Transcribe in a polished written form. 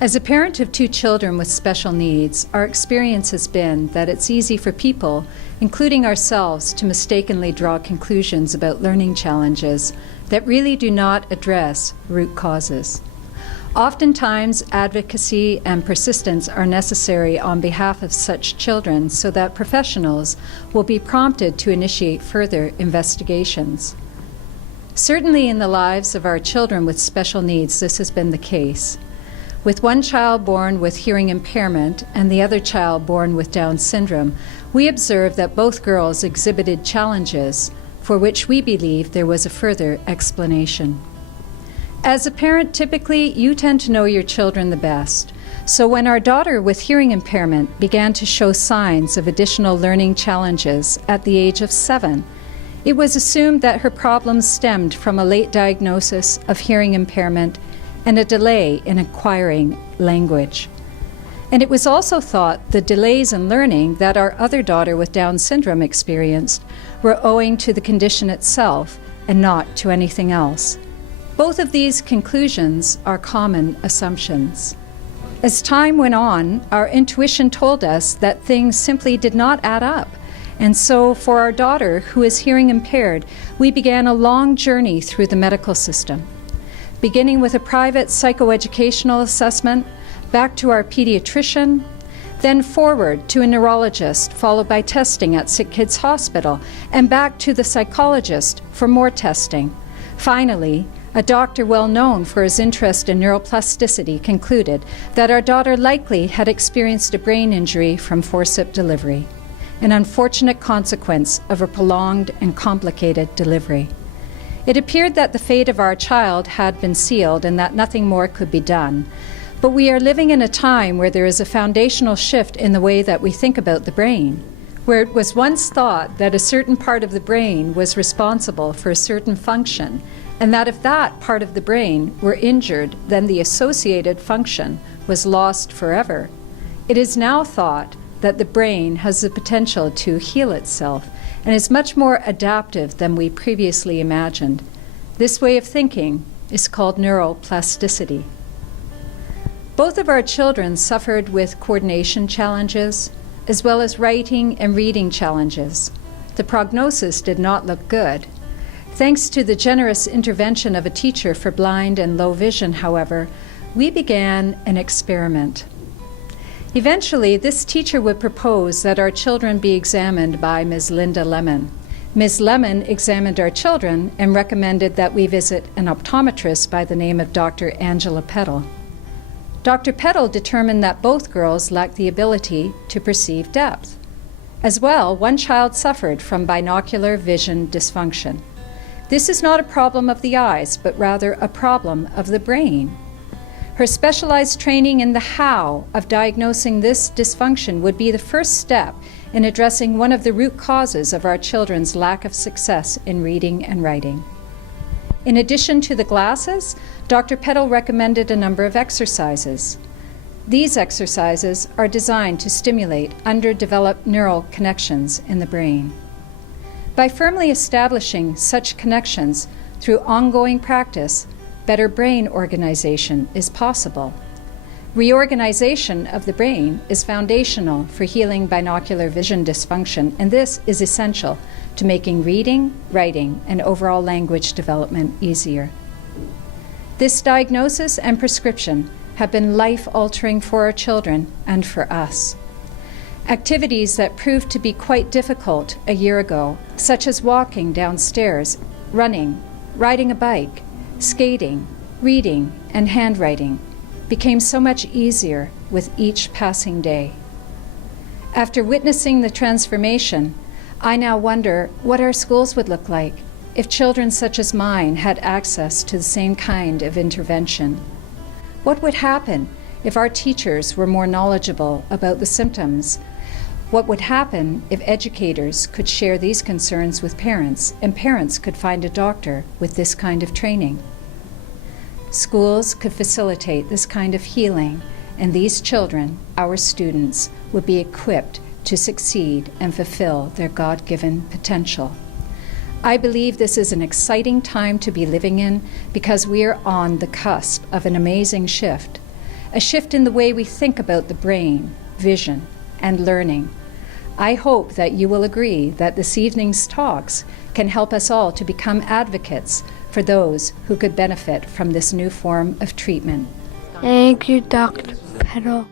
As a parent of 2 children with special needs, our experience has been that it's easy for people, including ourselves, to mistakenly draw conclusions about learning challenges that really do not address root causes. Oftentimes, advocacy and persistence are necessary on behalf of such children so that professionals will be prompted to initiate further investigations. Certainly in the lives of our children with special needs, this has been the case. With one child born with hearing impairment and the other child born with Down syndrome, we observed that both girls exhibited challenges for which we believe there was a further explanation. As a parent, typically you tend to know your children the best. So when our daughter with hearing impairment began to show signs of additional learning challenges at the age of 7, it was assumed that her problems stemmed from a late diagnosis of hearing impairment and a delay in acquiring language. And it was also thought the delays in learning that our other daughter with Down syndrome experienced were owing to the condition itself and not to anything else. Both of these conclusions are common assumptions. As time went on, our intuition told us that things simply did not add up. And so for our daughter, who is hearing impaired, we began a long journey through the medical system, beginning with a private psychoeducational assessment, back to our pediatrician, then forward to a neurologist, followed by testing at Sick Kids Hospital, and back to the psychologist for more testing. Finally, a doctor well known for his interest in neuroplasticity concluded that our daughter likely had experienced a brain injury from forceps delivery, an unfortunate consequence of a prolonged and complicated delivery. It appeared that the fate of our child had been sealed and that nothing more could be done. But we are living in a time where there is a foundational shift in the way that we think about the brain, where it was once thought that a certain part of the brain was responsible for a certain function, and that if that part of the brain were injured, then the associated function was lost forever. It is now thought that the brain has the potential to heal itself and is much more adaptive than we previously imagined. This way of thinking is called neuroplasticity. Both of our children suffered with coordination challenges, as well as writing and reading challenges. The prognosis did not look good. Thanks to the generous intervention of a teacher for blind and low vision, however, we began an experiment. Eventually, this teacher would propose that our children be examined by Ms. Linda Lemon. Ms. Lemon examined our children and recommended that we visit an optometrist by the name of Dr. Angela Peddle. Dr. Peddle determined that both girls lacked the ability to perceive depth. As well, one child suffered from binocular vision dysfunction. This is not a problem of the eyes, but rather a problem of the brain. Her specialized training in the how of diagnosing this dysfunction would be the first step in addressing one of the root causes of our children's lack of success in reading and writing. In addition to the glasses, Dr. Peddle recommended a number of exercises. These exercises are designed to stimulate underdeveloped neural connections in the brain. By firmly establishing such connections through ongoing practice, better brain organization is possible. Reorganization of the brain is foundational for healing binocular vision dysfunction, and this is essential to making reading, writing, and overall language development easier. This diagnosis and prescription have been life-altering for our children and for us. Activities that proved to be quite difficult a year ago, such as walking downstairs, running, riding a bike, skating, reading, and handwriting, became so much easier with each passing day. After witnessing the transformation, I now wonder what our schools would look like if children such as mine had access to the same kind of intervention. What would happen if our teachers were more knowledgeable about the symptoms? What would happen if educators could share these concerns with parents and parents could find a doctor with this kind of training? Schools could facilitate this kind of healing, and these children, our students, would be equipped to succeed and fulfill their God-given potential. I believe this is an exciting time to be living in because we are on the cusp of an amazing shift. a shift in the way we think about the brain, vision, and learning. I hope that you will agree that this evening's talks can help us all to become advocates for those who could benefit from this new form of treatment. Thank you, Dr. Petal.